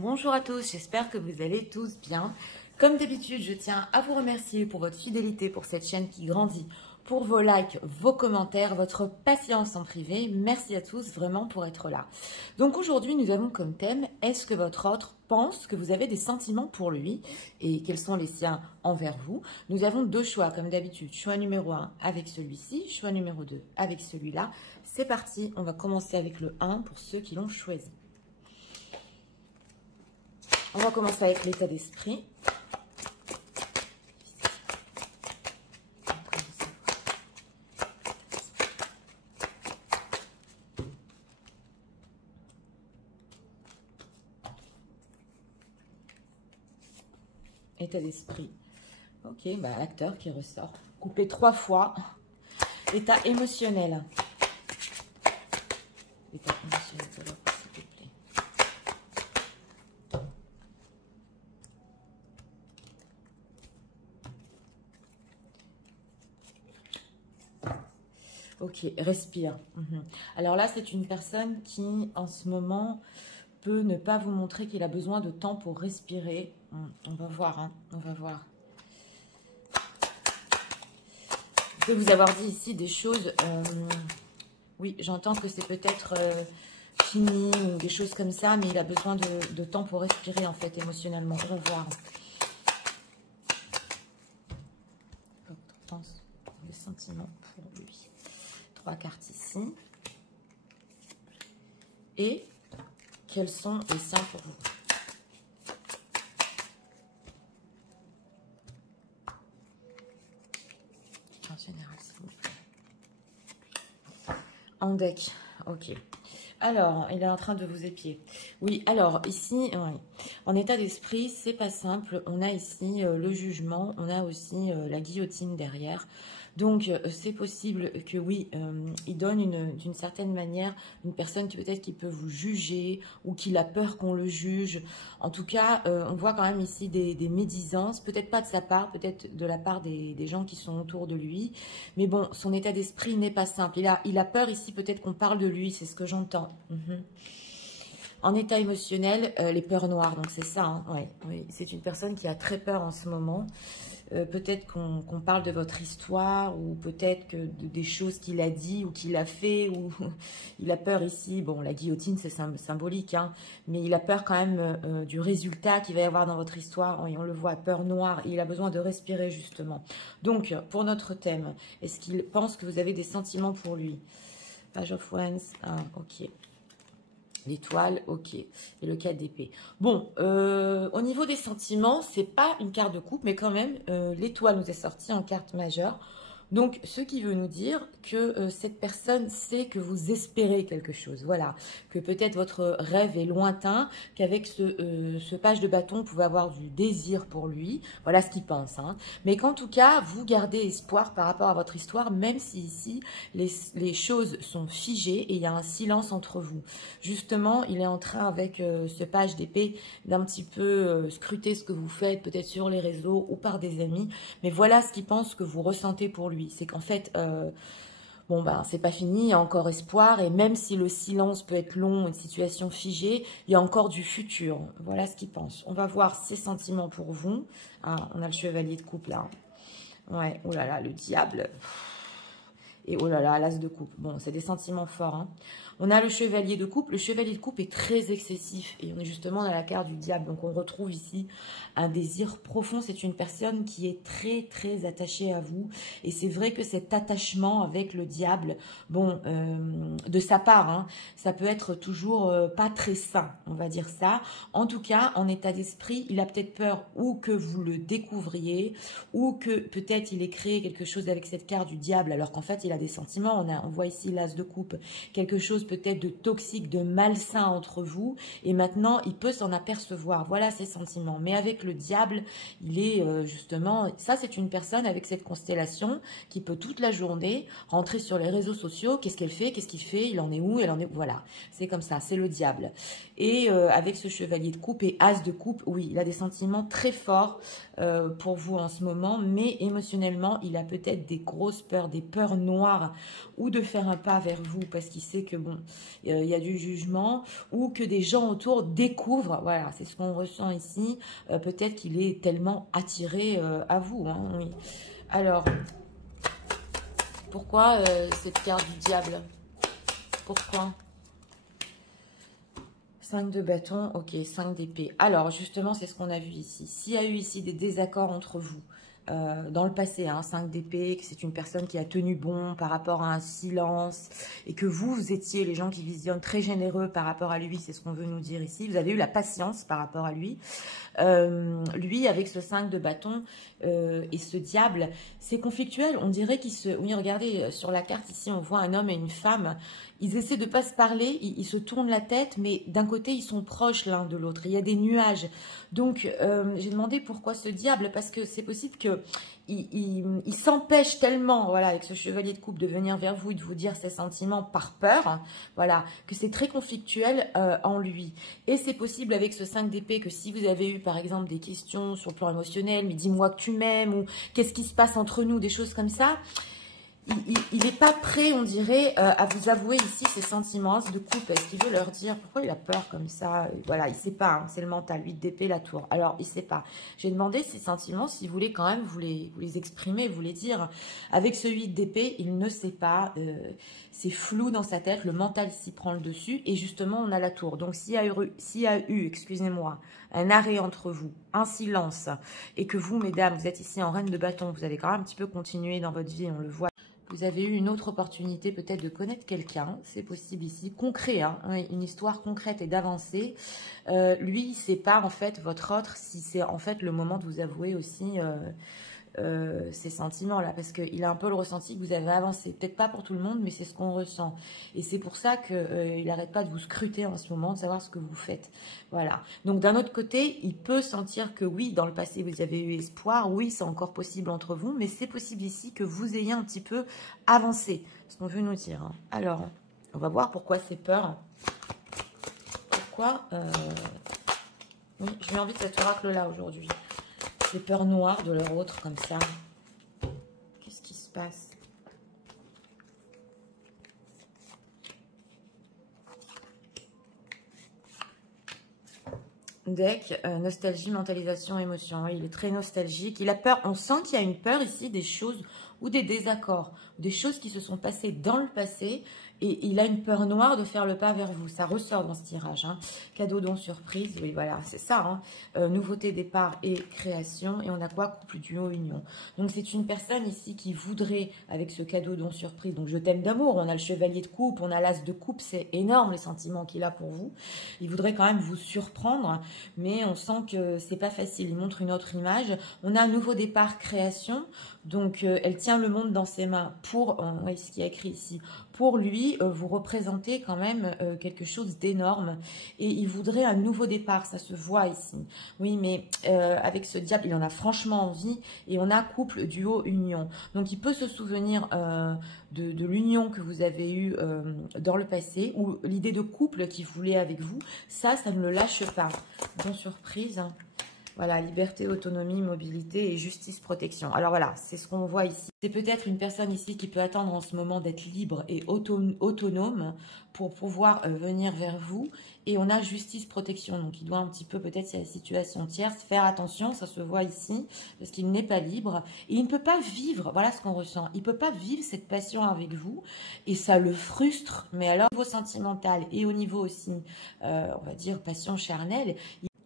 Bonjour à tous, j'espère que vous allez tous bien. Comme d'habitude, je tiens à vous remercier pour votre fidélité pour cette chaîne qui grandit, pour vos likes, vos commentaires, votre patience en privé. Merci à tous vraiment pour être là. Donc aujourd'hui, nous avons comme thème, est-ce que votre autre pense que vous avez des sentiments pour lui et quels sont les siens envers vous? Nous avons deux choix comme d'habitude, choix numéro 1 avec celui-ci, choix numéro 2 avec celui-là. C'est parti, on va commencer avec le 1 pour ceux qui l'ont choisi. On va commencer avec l'état d'esprit. État d'esprit. Ok, bah, l'acteur qui ressort. Coupé 3 fois. État émotionnel. État émotionnel, s'il vous plaît. Ok, respire. Alors là, c'est une personne qui, en ce moment, peut ne pas vous montrer qu'il a besoin de temps pour respirer. On va voir, hein, on va voir. Je peux vous avoir dit ici des choses... oui, j'entends que c'est peut-être fini ou des choses comme ça, mais il a besoin de temps pour respirer, en fait, émotionnellement. On va voir. Pense les sentiments pour lui. 3 cartes ici. Et quels sont les siens pour vous? En général, s'il vous plaît. En deck, ok. Alors, il est en train de vous épier. Oui, alors, ici, oui, en état d'esprit, c'est pas simple. On a ici le jugement, on a aussi la guillotine derrière. Donc, c'est possible que oui, il donne d'une certaine manière une personne qui peut-être qui peut vous juger ou qui a peur qu'on le juge. En tout cas, on voit quand même ici des médisances, peut-être pas de sa part, peut-être de la part des gens qui sont autour de lui. Mais bon, son état d'esprit n'est pas simple. Il a peur ici, peut-être qu'on parle de lui, c'est ce que j'entends. En état émotionnel, les peurs noires, donc c'est ça, hein, ouais, oui. C'est une personne qui a très peur en ce moment. Peut-être qu'on parle de votre histoire ou peut-être que des choses qu'il a dit ou qu'il a fait ou il a peur ici. Bon, la guillotine, c'est symbolique, hein, mais il a peur quand même du résultat qu'il va y avoir dans votre histoire. Oui, on le voit, peur noire, et il a besoin de respirer justement. Donc, pour notre thème, est-ce qu'il pense que vous avez des sentiments pour lui? Page of Wands, ah, ok. L'étoile, ok. Et le 4 d'épée. Bon, au niveau des sentiments, c'est pas une carte de coupe, mais quand même, l'étoile nous est sortie en carte majeure. Donc, ce qui veut nous dire que cette personne sait que vous espérez quelque chose. Voilà, que peut-être votre rêve est lointain, qu'avec ce page de bâton, vous pouvez avoir du désir pour lui. Voilà ce qu'il pense. Hein. Mais qu'en tout cas, vous gardez espoir par rapport à votre histoire, même si ici, les choses sont figées et il y a un silence entre vous. Justement, il est en train, avec ce page d'épée, d'un petit peu scruter ce que vous faites, peut-être sur les réseaux ou par des amis. Mais voilà ce qu'il pense que vous ressentez pour lui. C'est qu'en fait, bon, ben, c'est pas fini, il y a encore espoir. Et même si le silence peut être long, une situation figée, il y a encore du futur. Voilà ce qu'il pense. On va voir ses sentiments pour vous. Ah, on a le chevalier de coupe là. Ouais, oh là là, le diable. Et oh là là, l'as de coupe. Bon, c'est des sentiments forts. Hein. On a le chevalier de coupe. Le chevalier de coupe est très excessif. Et on est justement dans la carte du diable. Donc, on retrouve ici un désir profond. C'est une personne qui est très, très attachée à vous. Et c'est vrai que cet attachement avec le diable, bon, de sa part, hein, ça peut être toujours pas très sain, on va dire ça. En tout cas, en état d'esprit, il a peut-être peur ou que vous le découvriez, ou que peut-être il ait créé quelque chose avec cette carte du diable, alors qu'en fait, il a des sentiments. On voit ici l'as de coupe, quelque chose peut-être de toxique, de malsain entre vous, et maintenant, il peut s'en apercevoir. Voilà ses sentiments. Mais avec le diable, il est justement... Ça, c'est une personne avec cette constellation qui peut toute la journée rentrer sur les réseaux sociaux. Qu'est-ce qu'elle fait? Qu'est-ce qu'il fait? Il en est où? Elle en est... Voilà, c'est comme ça, c'est le diable. Et avec ce chevalier de coupe et as de coupe, oui, il a des sentiments très forts pour vous en ce moment, mais émotionnellement, il a peut-être des grosses peurs, des peurs noires noir, ou de faire un pas vers vous parce qu'il sait que bon, il y a du jugement, ou que des gens autour découvrent, voilà, c'est ce qu'on ressent ici, peut-être qu'il est tellement attiré à vous, hein, oui. Alors, pourquoi cette carte du diable? Pourquoi? 5 de bâton, ok, 5 d'épée. Alors, justement, c'est ce qu'on a vu ici. S'il y a eu ici des désaccords entre vous, dans le passé, hein, 5 d'épée, que c'est une personne qui a tenu bon par rapport à un silence, et que vous étiez les gens qui visionnent très généreux par rapport à lui, c'est ce qu'on veut nous dire ici. Vous avez eu la patience par rapport à lui. Lui, avec ce 5 de bâton et ce diable, c'est conflictuel. On dirait qu'il se... Oui, regardez, sur la carte ici, on voit un homme et une femme. Ils essaient de ne pas se parler, ils se tournent la tête, mais d'un côté, ils sont proches l'un de l'autre. Il y a des nuages. Donc, j'ai demandé pourquoi ce diable, parce que c'est possible que il s'empêche tellement, voilà, avec ce chevalier de coupe, de venir vers vous et de vous dire ses sentiments par peur, hein, voilà, que c'est très conflictuel en lui. Et c'est possible avec ce 5 d'épée que si vous avez eu, par exemple, des questions sur le plan émotionnel, mais dis-moi que tu m'aimes, ou qu'est-ce qui se passe entre nous, des choses comme ça, il n'est pas prêt, on dirait, à vous avouer ici ses sentiments de couple. Est-ce qu'il veut leur dire pourquoi il a peur comme ça? Voilà, il ne sait pas, hein, c'est le mental, 8 d'épée, la tour. Alors, il ne sait pas. J'ai demandé ses sentiments, s'il voulait quand même vous les exprimer, vous les dire. Avec ce 8 d'épée, il ne sait pas, c'est flou dans sa tête, le mental s'y prend le dessus, et justement, on a la tour. Donc, s'il y a eu, excusez-moi, un arrêt entre vous, un silence, et que vous, mesdames, vous êtes ici en reine de bâton, vous allez quand même un petit peu continuer dans votre vie, on le voit. Vous avez eu une autre opportunité peut-être de connaître quelqu'un, c'est possible ici, concret, hein, une histoire concrète et d'avancer. Lui, il ne sait pas en fait votre autre, si c'est en fait le moment de vous avouer aussi ces sentiments-là, parce qu'il a un peu le ressenti que vous avez avancé. Peut-être pas pour tout le monde, mais c'est ce qu'on ressent. Et c'est pour ça qu'il n'arrête pas de vous scruter en ce moment, de savoir ce que vous faites. Voilà. Donc d'un autre côté, il peut sentir que oui, dans le passé, vous avez eu espoir, oui, c'est encore possible entre vous, mais c'est possible ici que vous ayez un petit peu avancé, ce qu'on veut nous dire. Hein. Alors, on va voir pourquoi c'est peur. Pourquoi oui, j'ai eu envie de cet oracle-là aujourd'hui. Ces peurs noires de leur autre, comme ça. Qu'est-ce qui se passe? Deck, nostalgie, mentalisation, émotion. Oui, il est très nostalgique. Il a peur. On sent qu'il y a une peur ici des choses ou des désaccords, des choses qui se sont passées dans le passé. Et il a une peur noire de faire le pas vers vous. Ça ressort dans ce tirage. Hein. Cadeau, don, surprise. Oui, voilà, c'est ça. Hein. Nouveauté, départ et création. Et on a quoi? Couple, duo, union. Donc, c'est une personne ici qui voudrait, avec ce cadeau, don, surprise. Donc, je t'aime d'amour. On a le chevalier de coupe, on a l'as de coupe. C'est énorme les sentiments qu'il a pour vous. Il voudrait quand même vous surprendre. Mais on sent que c'est pas facile. Il montre une autre image. On a un nouveau départ, création. Donc, elle tient le monde dans ses mains pour, oui, ce qui est écrit ici, pour lui, vous représentez quand même quelque chose d'énorme. Et il voudrait un nouveau départ, ça se voit ici. Oui, mais avec ce diable, il en a franchement envie. Et on a couple, duo, union. Donc, il peut se souvenir de l'union que vous avez eue dans le passé, ou l'idée de couple qu'il voulait avec vous. Ça ne le lâche pas. Bon, surprise. Voilà, liberté, autonomie, mobilité et justice, protection. Alors voilà, c'est ce qu'on voit ici. C'est peut-être une personne ici qui peut attendre en ce moment d'être libre et autonome pour pouvoir venir vers vous. Et on a justice, protection. Donc il doit un petit peu, peut-être si y a la situation tierce, faire attention, ça se voit ici, parce qu'il n'est pas libre. Et il ne peut pas vivre, voilà ce qu'on ressent, il ne peut pas vivre cette passion avec vous. Et ça le frustre, mais alors au niveau sentimental et au niveau aussi, on va dire, passion charnelle,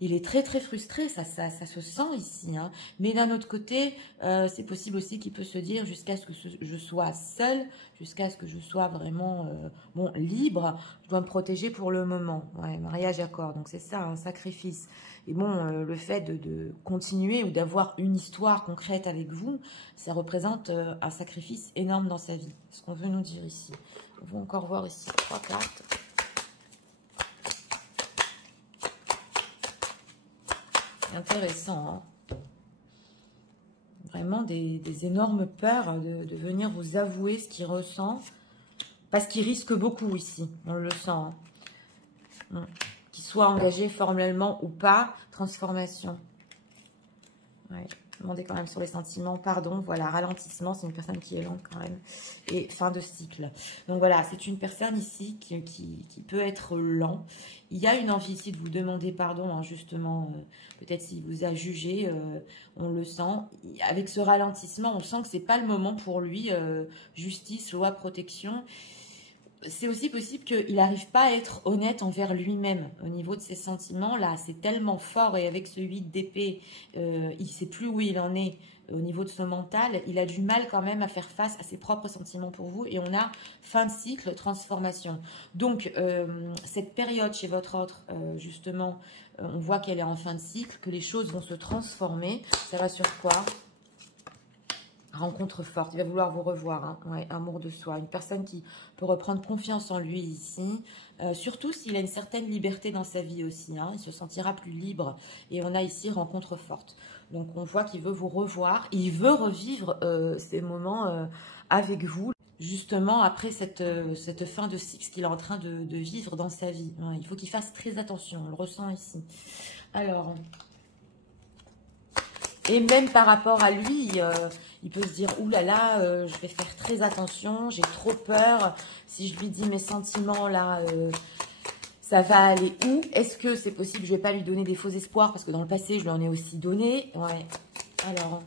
il est très très frustré, ça se sent ici. Hein. Mais d'un autre côté, c'est possible aussi qu'il peut se dire jusqu'à ce que je sois seule, jusqu'à ce que je sois vraiment bon, libre, je dois me protéger pour le moment. Ouais, mariage, accord, donc c'est ça, un sacrifice. Et bon, le fait de continuer ou d'avoir une histoire concrète avec vous, ça représente un sacrifice énorme dans sa vie. Ce qu'on veut nous dire ici. On va encore voir ici 3 cartes. Intéressant, hein. Vraiment des énormes peurs de venir vous avouer ce qu'il ressent, parce qu'il risque beaucoup ici, on le sent. Hein. Qu'il soit engagé formellement ou pas, transformation. Ouais. Demandez quand même sur les sentiments, pardon, voilà, ralentissement, c'est une personne qui est lente quand même, et fin de cycle. Donc voilà, c'est une personne ici qui peut être lent. Il y a une envie ici de vous demander pardon, hein, justement, peut-être s'il vous a jugé, on le sent. Avec ce ralentissement, on sent que c'est pas le moment pour lui, justice, loi, protection. C'est aussi possible qu'il n'arrive pas à être honnête envers lui-même au niveau de ses sentiments. Là, c'est tellement fort et avec ce 8 d'épée, il ne sait plus où il en est au niveau de son mental. Il a du mal quand même à faire face à ses propres sentiments pour vous. Et on a fin de cycle, transformation. Donc, cette période chez votre autre, justement, on voit qu'elle est en fin de cycle, que les choses vont se transformer. Ça va sur quoi ? Rencontre forte, il va vouloir vous revoir, hein. Ouais, amour de soi, une personne qui peut reprendre confiance en lui ici, surtout s'il a une certaine liberté dans sa vie aussi, hein. Il se sentira plus libre et on a ici rencontre forte. Donc on voit qu'il veut vous revoir, il veut revivre ces moments avec vous, justement après cette fin de cycle qu'il est en train de vivre dans sa vie. Ouais, il faut qu'il fasse très attention, on le ressent ici. Alors... Et même par rapport à lui, il peut se dire « Ouh là là, je vais faire très attention, j'ai trop peur. Si je lui dis mes sentiments là, ça va aller où? Est-ce que c'est possible? Je ne vais pas lui donner des faux espoirs parce que dans le passé, je lui en ai aussi donné. » Ouais. Alors,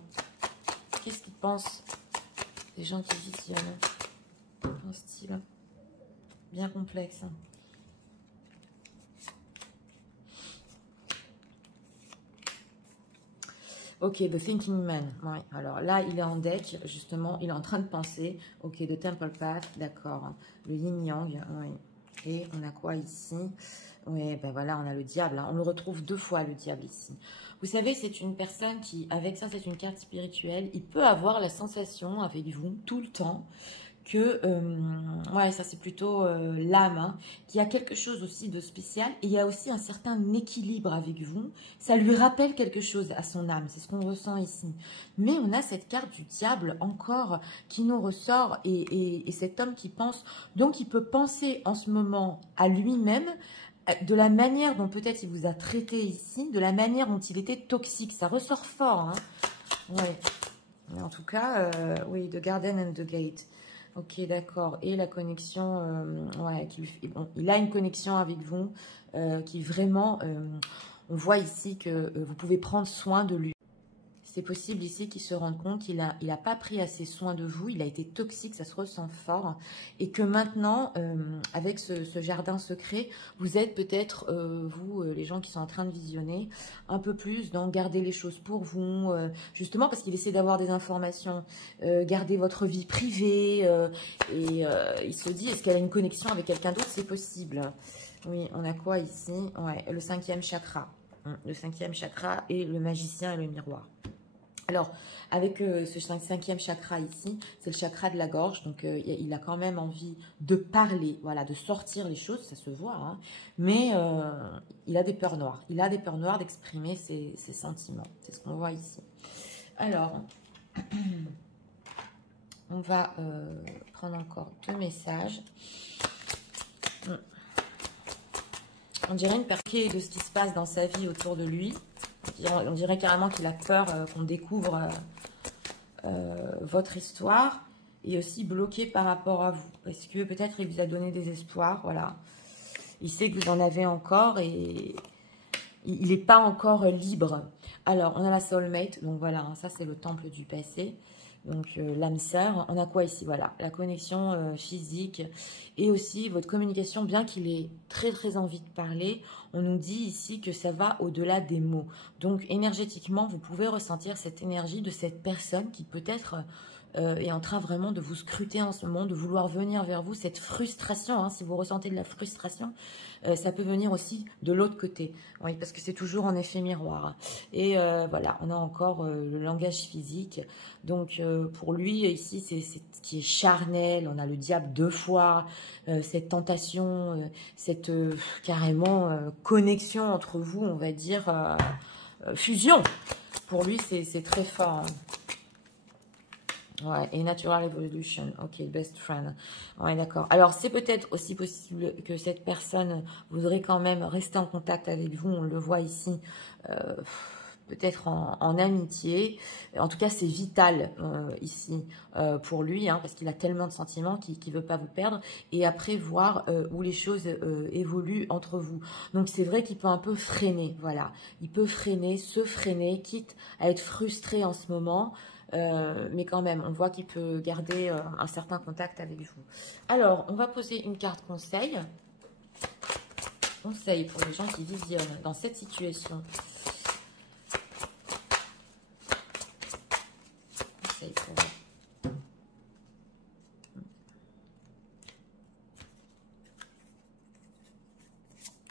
qu'est-ce qu'il pense? Des gens qui visionnent. Un style bien complexe. Ok, The Thinking Man. Ouais, alors là, il est en deck, justement, il est en train de penser. Ok, The Temple Path, d'accord. Le Yin Yang, oui. Et on a quoi ici? Oui, ben voilà, on a le diable. Hein. On le retrouve 2 fois, le diable, ici. Vous savez, c'est une personne qui, avec ça, c'est une carte spirituelle. Il peut avoir la sensation, avec vous, tout le temps, que, ouais, ça c'est plutôt l'âme, hein, qu'il y a quelque chose aussi de spécial. Et il y a aussi un certain équilibre avec vous. Ça lui rappelle quelque chose à son âme. C'est ce qu'on ressent ici. Mais on a cette carte du diable encore qui nous ressort. Et cet homme qui pense, donc il peut penser en ce moment à lui-même, de la manière dont peut-être il vous a traité ici, de la manière dont il était toxique. Ça ressort fort, hein. Ouais. Mais en tout cas, oui, The Garden and the Gate. Ok, d'accord. Et la connexion, ouais, bon, il a une connexion avec vous qui vraiment, on voit ici que vous pouvez prendre soin de lui. C'est possible ici qu'il se rende compte qu'il a pas pris assez soin de vous, il a été toxique, ça se ressent fort. Et que maintenant, avec ce jardin secret, vous êtes peut-être, vous, les gens qui sont en train de visionner, un peu plus dans garder les choses pour vous, justement parce qu'il essaie d'avoir des informations, garder votre vie privée, et il se dit, est-ce qu'elle a une connexion avec quelqu'un d'autre? C'est possible. Oui, on a quoi ici? Ouais, le 5e chakra. Le 5e chakra et le magicien et le miroir. Alors, avec ce 5e chakra ici, c'est le chakra de la gorge. Donc, il a quand même envie de parler, voilà, de sortir les choses, ça se voit. Hein, mais il a des peurs noires. Il a des peurs noires d'exprimer ses sentiments. C'est ce qu'on voit ici. Alors, on va prendre encore 2 messages. On dirait une perquée de ce qui se passe dans sa vie autour de lui. On dirait carrément qu'il a peur qu'on découvre votre histoire et aussi bloqué par rapport à vous. Parce que peut-être il vous a donné des espoirs, voilà. Il sait que vous en avez encore et il n'est pas encore libre. Alors, on a la soulmate, donc voilà, hein, ça c'est le temple du passé. Donc, l'âme sœur. On a quoi ici? Voilà, la connexion physique et aussi votre communication, bien qu'il ait très très envie de parler, on nous dit ici que ça va au-delà des mots. Donc, énergétiquement, vous pouvez ressentir cette énergie de cette personne qui peut-être est en train vraiment de vous scruter en ce moment, de vouloir venir vers vous. Cette frustration, hein, si vous ressentez de la frustration, ça peut venir aussi de l'autre côté. Oui, parce que c'est toujours en effet miroir. Et voilà, on a encore le langage physique. Donc, pour lui, ici, c'est ce qui est charnel. On a le diable 2 fois. Cette tentation, cette carrément connexion entre vous, on va dire, fusion. Pour lui, c'est très fort. Hein. Ouais, et Natural Evolution. Ok, best friend. Ouais, d'accord. Alors, c'est peut-être aussi possible que cette personne voudrait quand même rester en contact avec vous. On le voit ici. peut-être en amitié. En tout cas, c'est vital ici pour lui, hein, parce qu'il a tellement de sentiments qu'il ne veut pas vous perdre. Et après, voir où les choses évoluent entre vous. Donc, c'est vrai qu'il peut un peu freiner, voilà. Il peut freiner, se freiner, quitte à être frustré en ce moment. Mais quand même, on voit qu'il peut garder un certain contact avec vous. Alors, on va poser une carte conseil. Conseil pour les gens qui visionnent dans cette situation. Conseil pour eux.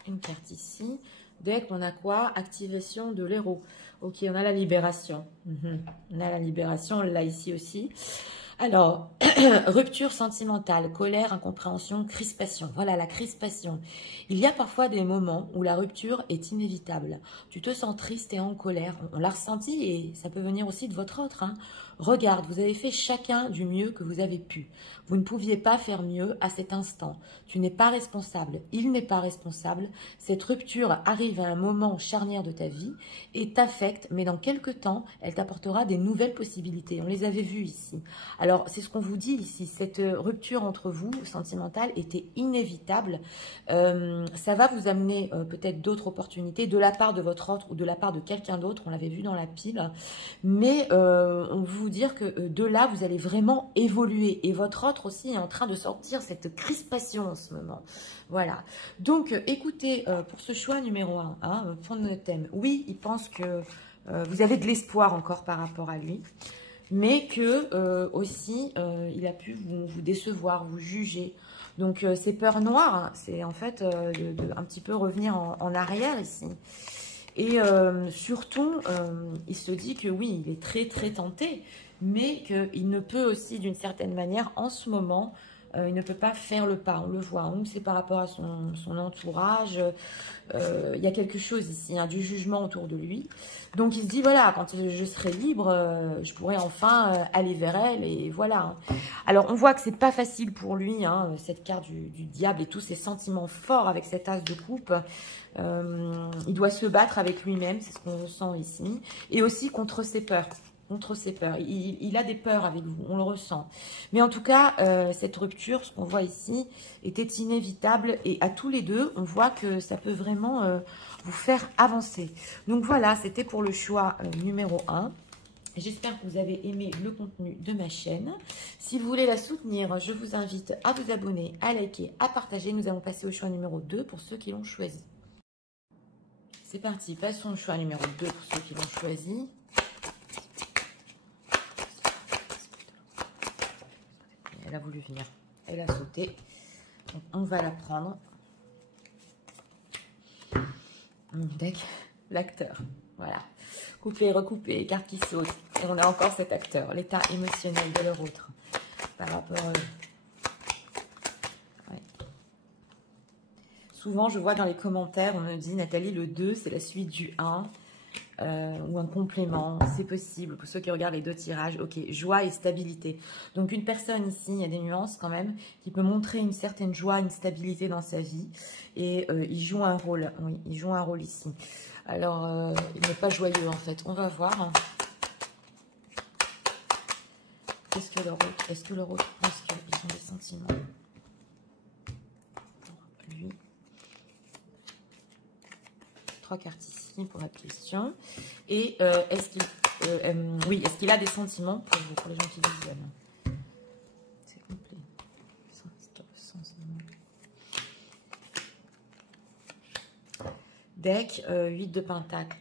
Une carte ici. Deck, on a quoi? Activation de l'héros. Ok, on a la libération. On a la libération, on l'a ici aussi. Alors, rupture sentimentale, colère, incompréhension, crispation. Voilà, la crispation. Il y a parfois des moments où la rupture est inévitable. Tu te sens triste et en colère. On l'a ressenti et ça peut venir aussi de votre autre. Hein. Regarde, vous avez fait chacun du mieux que vous avez pu. Vous ne pouviez pas faire mieux à cet instant. Tu n'es pas responsable. Il n'est pas responsable. Cette rupture arrive à un moment charnière de ta vie et t'affecte, mais dans quelques temps, elle t'apportera des nouvelles possibilités. On les avait vues ici. Alors, c'est ce qu'on vous dit ici. Cette rupture entre vous, sentimentale, était inévitable. Ça va vous amener peut-être d'autres opportunités de la part de votre autre ou de la part de quelqu'un d'autre. On l'avait vu dans la pile. Mais on vous dire que de là, vous allez vraiment évoluer. Et votre autre aussi est en train de sortir cette crispation en ce moment. Voilà. Donc, écoutez, pour ce choix numéro 1, hein, pour notre thème, oui, il pense que vous avez de l'espoir encore par rapport à lui. Mais que aussi, il a pu vous décevoir, vous juger. Donc, ces peurs noires, hein, c'est en fait un petit peu revenir en arrière ici. Et surtout, il se dit que oui, il est très, très tenté, mais qu'il ne peut aussi, d'une certaine manière, en ce moment, il ne peut pas faire le pas. On le voit, hein, c'est par rapport à son entourage. Il y a quelque chose ici, hein, du jugement autour de lui. Donc, il se dit, voilà, quand je serai libre, je pourrai enfin aller vers elle. Et voilà. Hein. Alors, on voit que c'est pas facile pour lui, hein, cette carte du diable et tous ses sentiments forts avec cet as de coupe. Il doit se battre avec lui-même, c'est ce qu'on ressent ici. Et aussi contre ses peurs. Contre ses peurs. Il a des peurs avec vous, on le ressent. Mais en tout cas, cette rupture, ce qu'on voit ici, était inévitable. Et à tous les deux, on voit que ça peut vraiment vous faire avancer. Donc voilà, c'était pour le choix numéro 1. J'espère que vous avez aimé le contenu de ma chaîne. Si vous voulez la soutenir, je vous invite à vous abonner, à liker, à partager. Nous allons passer au choix numéro 2 pour ceux qui l'ont choisi. C'est parti, passons au choix numéro 2 pour ceux qui l'ont choisi. Elle a voulu venir, elle a sauté. Donc, on va la prendre. Deck, l'acteur. Voilà. Couper, recouper, carte qui saute. Et on a encore cet acteur, l'état émotionnel de leur autre. Par rapport à eux. Ouais. Souvent, je vois dans les commentaires, on me dit, Nathalie, le 2, c'est la suite du 1. Ou un complément, c'est possible. Pour ceux qui regardent les deux tirages, ok, joie et stabilité. Donc une personne ici, il y a des nuances quand même, qui peut montrer une certaine joie, une stabilité dans sa vie. Et il joue un rôle, oui, il joue un rôle ici. Alors, il n'est pas joyeux en fait. On va voir. Qu'est-ce que leur autre, est-ce que leur autre pense qu'ils ont des sentiments pour lui? 3 cartes ici pour la question. Et est-ce qu'il oui, est-ce qu'il a des sentiments pour les gens qui visionnent? C'est complet. Deck, 8 de pentacle.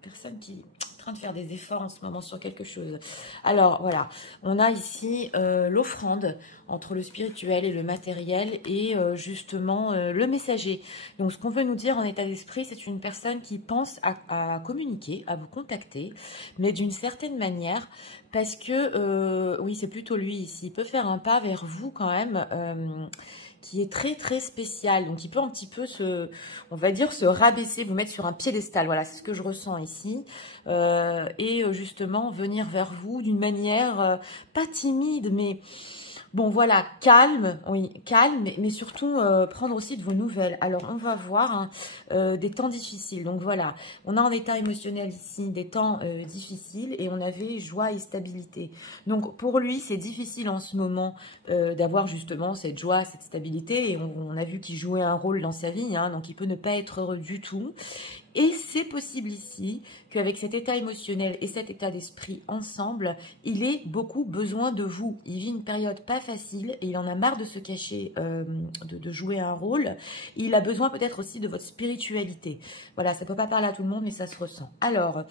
Personne qui est en train de faire des efforts en ce moment sur quelque chose. Alors, voilà. On a ici l'offrande entre le spirituel et le matériel et justement le messager. Donc, ce qu'on veut nous dire en état d'esprit, c'est une personne qui pense à communiquer, à vous contacter, mais d'une certaine manière, parce que, oui, c'est plutôt lui ici. Il peut faire un pas vers vous quand même, qui est très très spécial. Donc il peut un petit peu on va dire, se rabaisser, vous mettre sur un piédestal. Voilà, c'est ce que je ressens ici. Et justement venir vers vous d'une manière pas timide, mais Bon, voilà, calme, oui, calme, mais surtout prendre aussi de vos nouvelles. Alors, on va voir des temps difficiles. Donc, voilà, on a en état émotionnel ici des temps difficiles et on avait joie et stabilité. Donc, pour lui, c'est difficile en ce moment d'avoir justement cette joie, cette stabilité. Et on a vu qu'il jouait un rôle dans sa vie, hein, donc il peut ne pas être heureux du tout. Et c'est possible ici qu'avec cet état émotionnel et cet état d'esprit ensemble, il ait beaucoup besoin de vous. Il vit une période pas facile et il en a marre de se cacher, de jouer un rôle. Il a besoin peut-être aussi de votre spiritualité. Voilà, ça ne peut pas parler à tout le monde, mais ça se ressent. Alors,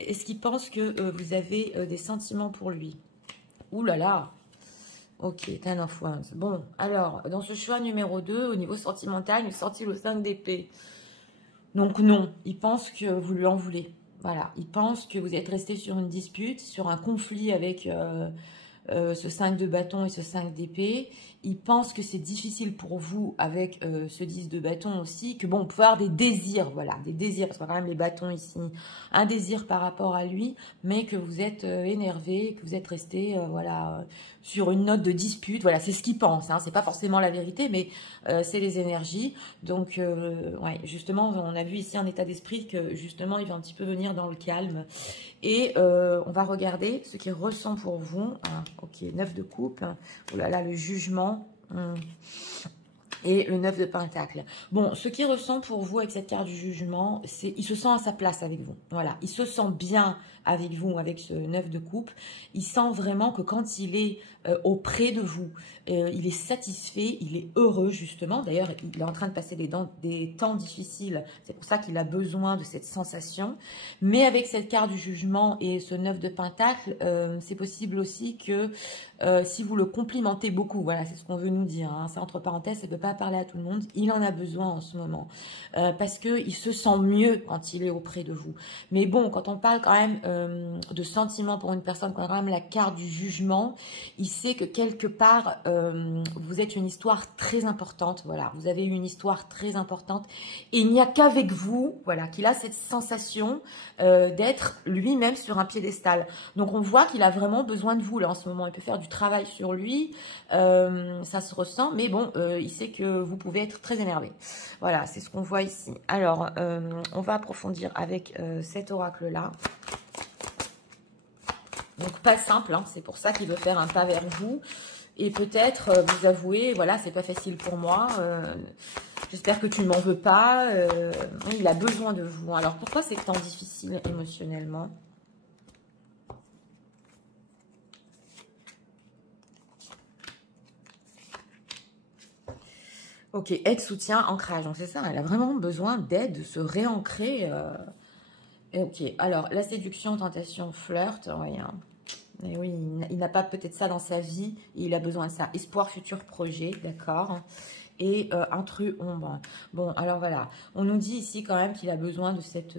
est-ce qu'il pense que vous avez des sentiments pour lui? Ouh là là! Ok, Ten of Wands. Bon, alors, dans ce choix numéro 2, au niveau sentimental, il est sorti le 5 d'épée. Donc non, il pense que vous lui en voulez. Voilà, il pense que vous êtes resté sur une dispute, sur un conflit avec ce 5 de bâton et ce 5 d'épée. Il pense que c'est difficile pour vous avec ce 10 de bâton aussi, que bon, on peut avoir des désirs, voilà, des désirs, parce qu'on a quand même les bâtons ici, un désir par rapport à lui, mais que vous êtes énervé, que vous êtes resté, voilà, sur une note de dispute, voilà, c'est ce qu'il pense, hein, c'est pas forcément la vérité, mais c'est les énergies, donc, ouais, justement, on a vu ici un état d'esprit que, justement, il va un petit peu venir dans le calme, et on va regarder ce qu'il ressent pour vous, hein, ok, 9 de coupe, oh là là, le jugement, et le 9 de pentacle. Bon, ce qu'il ressent pour vous avec cette carte du jugement, c'est il se sent à sa place avec vous. Voilà, il se sent bien avec vous, avec ce 9 de coupe. Il sent vraiment que quand il est auprès de vous, il est satisfait, il est heureux justement. D'ailleurs, il est en train de passer des temps difficiles. C'est pour ça qu'il a besoin de cette sensation. Mais avec cette carte du jugement et ce 9 de pentacle, c'est possible aussi que si vous le complimentez beaucoup, voilà, c'est ce qu'on veut nous dire, hein, ça entre parenthèses, ça ne peut pas parler à tout le monde, il en a besoin en ce moment, parce qu'il se sent mieux quand il est auprès de vous. Mais bon, quand on parle quand même de sentiments pour une personne, quand on a quand même la carte du jugement, il sait que quelque part, vous êtes une histoire très importante, voilà, vous avez eu une histoire très importante, et il n'y a qu'avec vous, voilà, qu'il a cette sensation d'être lui-même sur un piédestal. Donc on voit qu'il a vraiment besoin de vous là en ce moment, il peut faire du travail sur lui, ça se ressent, mais bon, il sait que vous pouvez être très énervé. Voilà, c'est ce qu'on voit ici. Alors, on va approfondir avec cet oracle-là. Donc, pas simple, hein, c'est pour ça qu'il veut faire un pas vers vous. Et peut-être vous avouer, voilà, c'est pas facile pour moi, j'espère que tu ne m'en veux pas. Il a besoin de vous. Alors, pourquoi c'est tant difficile émotionnellement ? Ok, aide, soutien, ancrage. Donc c'est ça, elle a vraiment besoin d'aide, de se réancrer. Ok, alors la séduction, tentation, flirt, oui, hein. Et oui, il n'a pas peut-être ça dans sa vie, il a besoin de ça. Espoir, futur, projet, d'accord. Et intrus, ombre. Bon, alors voilà, on nous dit ici quand même qu'il a besoin de cette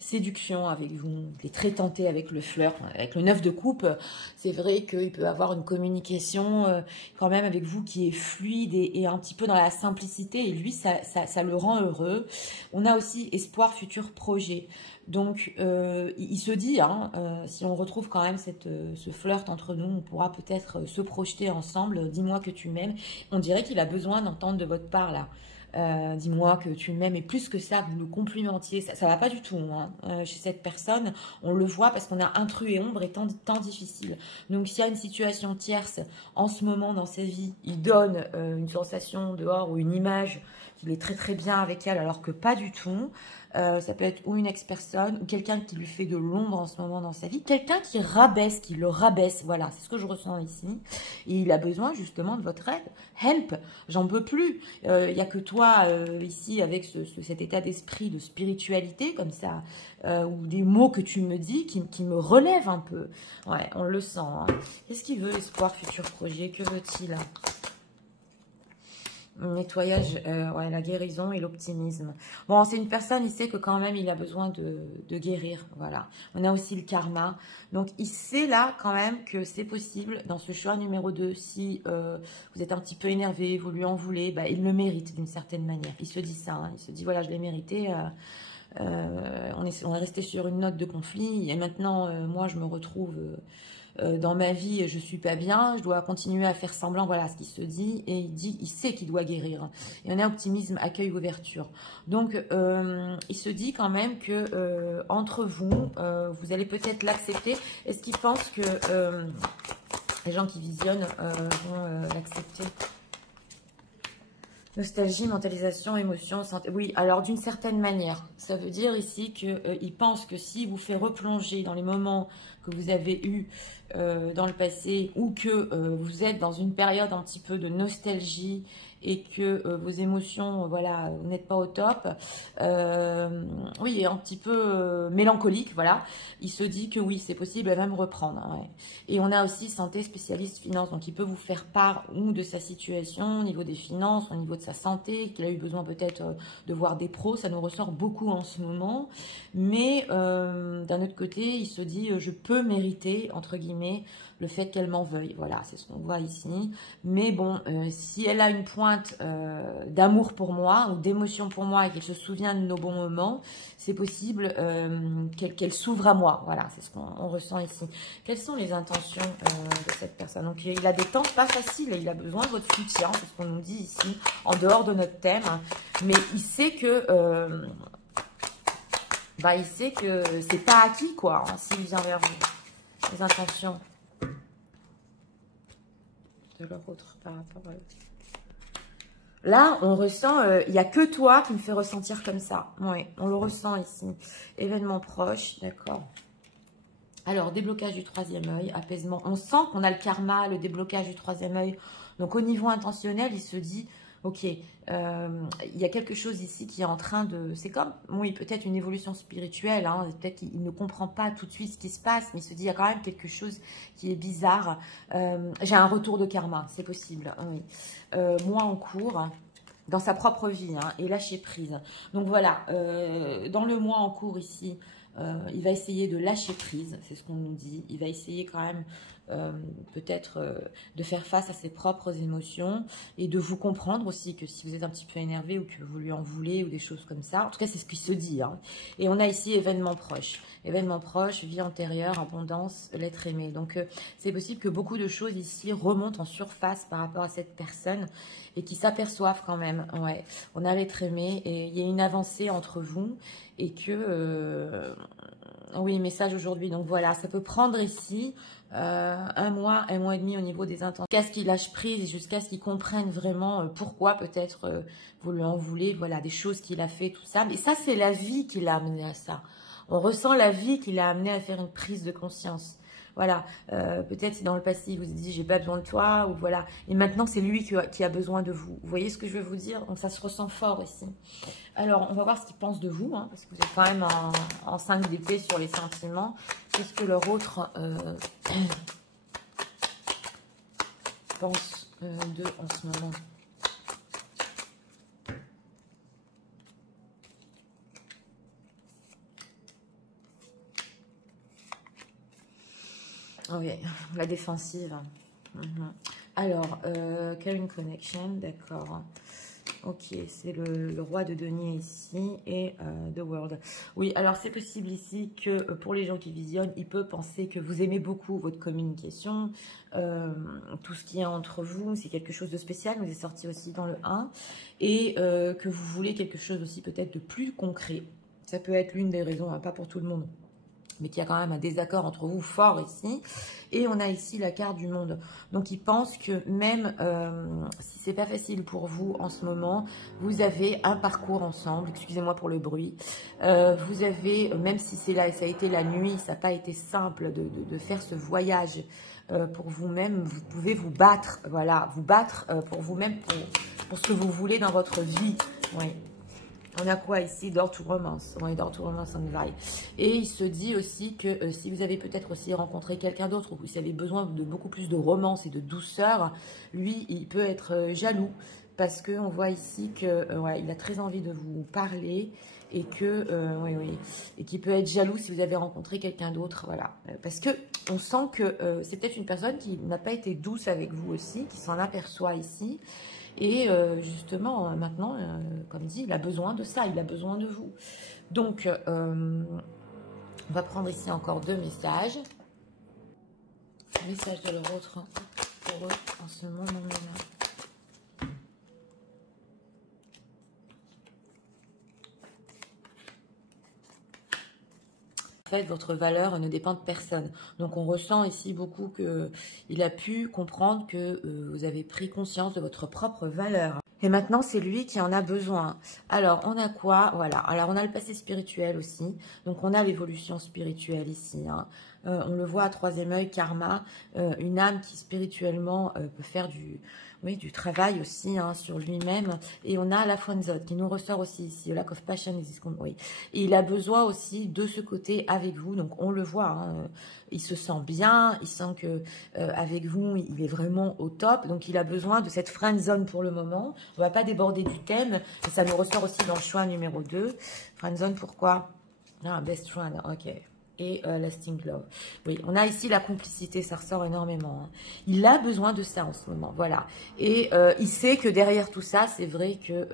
séduction avec vous, il est très tenté avec le flirt, avec le 9 de coupe, c'est vrai qu'il peut avoir une communication quand même avec vous qui est fluide et un petit peu dans la simplicité, et lui ça le rend heureux. On a aussi espoir, futur, projet. Donc il se dit, hein, si on retrouve quand même ce flirt entre nous, on pourra peut-être se projeter ensemble, dis-moi que tu m'aimes. On dirait qu'il a besoin d'entendre de votre part là. Dis-moi que tu m'aimes, et plus que ça, que vous le complimentiez, ça va pas du tout, hein. Chez cette personne, on le voit parce qu'on a intrus et ombre et temps difficile. Donc s'il y a une situation tierce en ce moment dans sa vie, il donne une sensation dehors ou une image qu'il est très très bien avec elle, alors que pas du tout. Ça peut être ou une ex-personne ou quelqu'un qui lui fait de l'ombre en ce moment dans sa vie, quelqu'un qui le rabaisse, voilà, c'est ce que je ressens ici, et il a besoin justement de votre aide. Help, j'en peux plus, il n'y a que toi ici avec cet état d'esprit de spiritualité comme ça, ou des mots que tu me dis qui me relèvent un peu. Ouais, on le sent, hein. Qu'est-ce qu'il veut, espoir, futur, projet, que veut-il ? Nettoyage, ouais, la guérison et l'optimisme. Bon, c'est une personne, il sait que quand même, il a besoin de guérir, voilà. On a aussi le karma. Donc, il sait là, quand même, que c'est possible, dans ce choix numéro 2, si vous êtes un petit peu énervé, vous lui en voulez, bah, il le mérite d'une certaine manière. Il se dit ça, hein. Il se dit, voilà, je l'ai mérité, on est resté sur une note de conflit, et maintenant, moi, je me retrouve dans ma vie, je suis pas bien, je dois continuer à faire semblant, voilà ce qu'il se dit, et il sait qu'il doit guérir. Et on a optimisme, accueil, ouverture. Donc, il se dit quand même que entre vous, vous allez peut-être l'accepter. Est-ce qu'il pense que les gens qui visionnent vont l'accepter? Nostalgie, mentalisation, émotion, santé. Oui, alors d'une certaine manière, ça veut dire ici qu'il pense que si vous fait replonger dans les moments que vous avez eus dans le passé ou que vous êtes dans une période un petit peu de nostalgie et que vos émotions, voilà, vous n'êtes pas au top, oui, un petit peu mélancolique, voilà, il se dit que oui, c'est possible, elle va me reprendre. Ouais. Et on a aussi santé, spécialiste, finance, donc il peut vous faire part ou de sa situation au niveau des finances, au niveau de sa santé, qu'il a eu besoin peut-être de voir des pros, ça nous ressort beaucoup en ce moment, mais d'un autre côté, il se dit, je peux mériter, entre guillemets, le fait qu'elle m'en veuille, voilà, c'est ce qu'on voit ici, mais bon, si elle a une pointe d'amour pour moi, ou d'émotion pour moi, et qu'elle se souvient de nos bons moments, c'est possible qu'elle s'ouvre à moi, voilà, c'est ce qu'on ressent ici. Quelles sont les intentions de cette personne? Donc il a des temps pas faciles, et il a besoin de votre soutien, c'est ce qu'on nous dit ici, en dehors de notre thème, mais il sait que... il sait que c'est pas acquis, quoi, hein, s'il vient vers vous. Les intentions de leur autre par rapport à eux. Là, on ressent, il n'y a que toi qui me fait ressentir comme ça. Oui, on le ressent ici. Événement proche, d'accord. Alors, déblocage du troisième œil, apaisement. On sent qu'on a le karma, le déblocage du troisième œil. Donc, au niveau intentionnel, il se dit, ok, il y a quelque chose ici qui est en train de... C'est comme, oui, peut-être une évolution spirituelle. Hein, peut-être qu'il ne comprend pas tout de suite ce qui se passe, mais il se dit, il y a quand même quelque chose qui est bizarre. J'ai un retour de karma, c'est possible. Oui. Mois en cours, dans sa propre vie, hein, et lâcher prise. Donc voilà, dans le mois en cours ici, il va essayer de lâcher prise, c'est ce qu'on nous dit. Il va essayer quand même peut-être de faire face à ses propres émotions et de vous comprendre aussi que si vous êtes un petit peu énervé ou que vous lui en voulez ou des choses comme ça. En tout cas, c'est ce qui se dit. Hein. Et on a ici événement proche. Événement proche, vie antérieure, abondance, l'être aimé. Donc, c'est possible que beaucoup de choses ici remontent en surface par rapport à cette personne et qui s'aperçoivent quand même. Ouais, on a l'être aimé et il y a une avancée entre vous et que... oui, message aujourd'hui. Donc voilà, ça peut prendre ici un mois et demi au niveau des intentions. Jusqu'à ce qu'il lâche prise et jusqu'à ce qu'il comprenne vraiment pourquoi peut-être vous lui en voulez. Voilà, des choses qu'il a fait, tout ça. Mais ça, c'est la vie qui l'a amené à ça. On ressent la vie qui l'a amené à faire une prise de conscience. Voilà, peut-être si dans le passé, il vous a dit, j'ai pas besoin de toi, ou voilà. Et maintenant, c'est lui qui a besoin de vous. Vous voyez ce que je veux vous dire? Donc, ça se ressent fort ici. Alors, on va voir ce qu'il pense de vous, hein, parce que vous êtes quand même en 5 d'épée sur les sentiments. Qu'est-ce que leur autre pense d'eux en ce moment? Oui, la défensive. Alors, Caring Connection, d'accord. Ok, c'est le roi de denier ici et The World. Oui, alors c'est possible ici que pour les gens qui visionnent, il peut penser que vous aimez beaucoup votre communication, tout ce qui est entre vous, c'est quelque chose de spécial, vous est sorti aussi dans le 1, et que vous voulez quelque chose aussi peut-être de plus concret. Ça peut être l'une des raisons, hein, pas pour tout le monde, mais qu'il y a quand même un désaccord entre vous fort ici. Et on a ici la carte du monde. Donc, il pense que même si c'est pas facile pour vous en ce moment, vous avez un parcours ensemble. Excusez-moi pour le bruit. Vous avez, même si ça a été la nuit, ça n'a pas été simple de faire ce voyage pour vous-même. Vous pouvez vous battre, voilà, vous battre pour vous-même, pour ce que vous voulez dans votre vie. Oui. On a quoi ici? Door to Romance. Oui, Door to Romance and Vie. Et il se dit aussi que si vous avez peut-être aussi rencontré quelqu'un d'autre, ou vous avez besoin de beaucoup plus de romance et de douceur, lui, il peut être jaloux. Parce qu'on voit ici que ouais, il a très envie de vous parler et que et qu'il peut être jaloux si vous avez rencontré quelqu'un d'autre. Voilà. Parce que on sent que c'est peut-être une personne qui n'a pas été douce avec vous aussi, qui s'en aperçoit ici. Et justement, maintenant, comme dit, il a besoin de ça, il a besoin de vous. Donc, on va prendre ici encore 2 messages. Message de leur autre pour eux en ce moment-là. En fait, votre valeur ne dépend de personne. Donc, on ressent ici beaucoup qu'il a pu comprendre que vous avez pris conscience de votre propre valeur. Et maintenant, c'est lui qui en a besoin. Alors, on a quoi? Voilà. Alors, on a le passé spirituel aussi. Donc, on a l'évolution spirituelle ici. Hein. On le voit à troisième œil, karma. Une âme qui spirituellement peut faire du travail aussi hein, sur lui-même. Et on a la friendzone qui nous ressort aussi ici. Le lack of passion is oui. Et il a besoin aussi de ce côté avec vous. Donc, on le voit. Hein, il se sent bien. Il sent que avec vous, il est vraiment au top. Donc, il a besoin de cette friendzone pour le moment. On ne va pas déborder du thème. Et ça nous ressort aussi dans le choix numéro 2. Friendzone, pourquoi? Ah, best friend, ok. Et lasting love. Oui, on a ici la complicité, ça ressort énormément. Hein. Il a besoin de ça en ce moment, voilà. Et il sait que derrière tout ça, c'est vrai que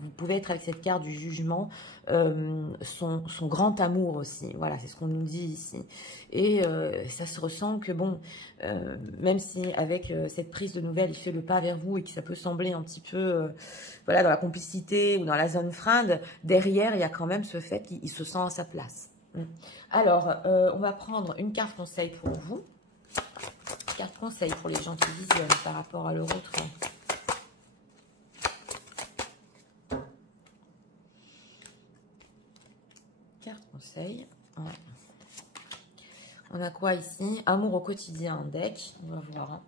vous pouvez être avec cette carte du jugement, son grand amour aussi. Voilà, c'est ce qu'on nous dit ici. Et ça se ressent que bon, même si avec cette prise de nouvelles, il fait le pas vers vous et que ça peut sembler un petit peu, voilà, dans la complicité ou dans la zone friend, derrière, il y a quand même ce fait qu'il se sent à sa place. Alors, on va prendre une carte conseil pour vous. Carte conseil pour les gens qui visionnent par rapport à leur autre. Carte conseil. Ouais. On a quoi ici? Amour au quotidien en deck. On va voir.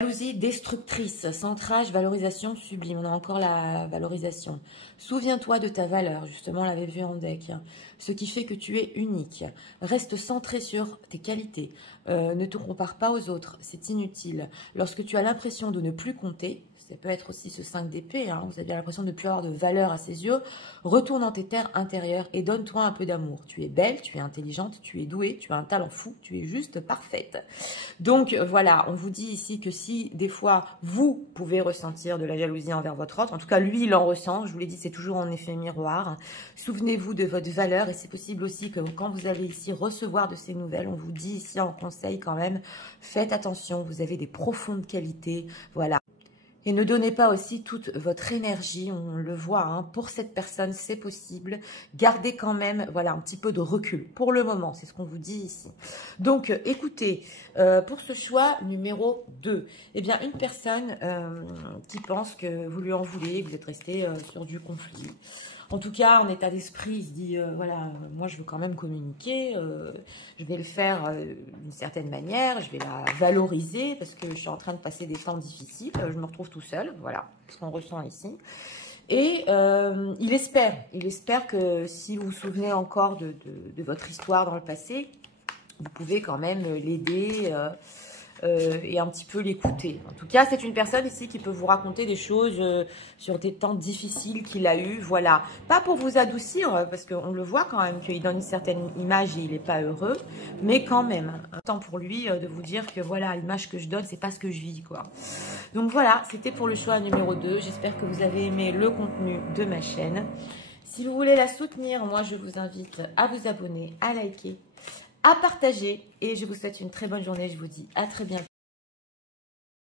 Jalousie destructrice, centrage, valorisation sublime. On a encore la valorisation. Souviens-toi de ta valeur, justement, on l'avait vu en deck. Ce qui fait que tu es unique. Reste centré sur tes qualités. Ne te compare pas aux autres, c'est inutile. Lorsque tu as l'impression de ne plus compter, ça peut être aussi ce 5 d'épée, hein, vous avez l'impression de ne plus avoir de valeur à ses yeux, retourne dans tes terres intérieures et donne-toi un peu d'amour. Tu es belle, tu es intelligente, tu es douée, tu as un talent fou, tu es juste parfaite. Donc voilà, on vous dit ici que si des fois vous pouvez ressentir de la jalousie envers votre autre, en tout cas lui il en ressent, je vous l'ai dit c'est toujours en effet miroir, souvenez-vous de votre valeur et c'est possible aussi que quand vous allez ici recevoir de ces nouvelles, on vous dit ici en conseil quand même, faites attention, vous avez des profondes qualités, voilà. Et ne donnez pas aussi toute votre énergie, on le voit, hein, pour cette personne, c'est possible. Gardez quand même, voilà, un petit peu de recul pour le moment, c'est ce qu'on vous dit ici. Donc, écoutez, pour ce choix numéro 2, eh bien, une personne qui pense que vous lui en voulez, vous êtes resté sur du conflit. En tout cas, en état d'esprit, il se dit, voilà, moi je veux quand même communiquer, je vais le faire d'une certaine manière, je vais la valoriser parce que je suis en train de passer des temps difficiles, je me retrouve tout seul, voilà, ce qu'on ressent ici. Et il espère que si vous vous souvenez encore de votre histoire dans le passé, vous pouvez quand même l'aider et un petit peu l'écouter. En tout cas, c'est une personne ici qui peut vous raconter des choses sur des temps difficiles qu'il a eu. Voilà, pas pour vous adoucir, parce qu'on le voit quand même qu'il donne une certaine image et il n'est pas heureux, mais quand même, un temps pour lui de vous dire que voilà, l'image que je donne, c'est pas ce que je vis, quoi. Donc voilà, c'était pour le choix numéro 2. J'espère que vous avez aimé le contenu de ma chaîne. Si vous voulez la soutenir, moi, je vous invite à vous abonner, à liker, à partager. Et je vous souhaite une très bonne journée. Je vous dis à très bientôt.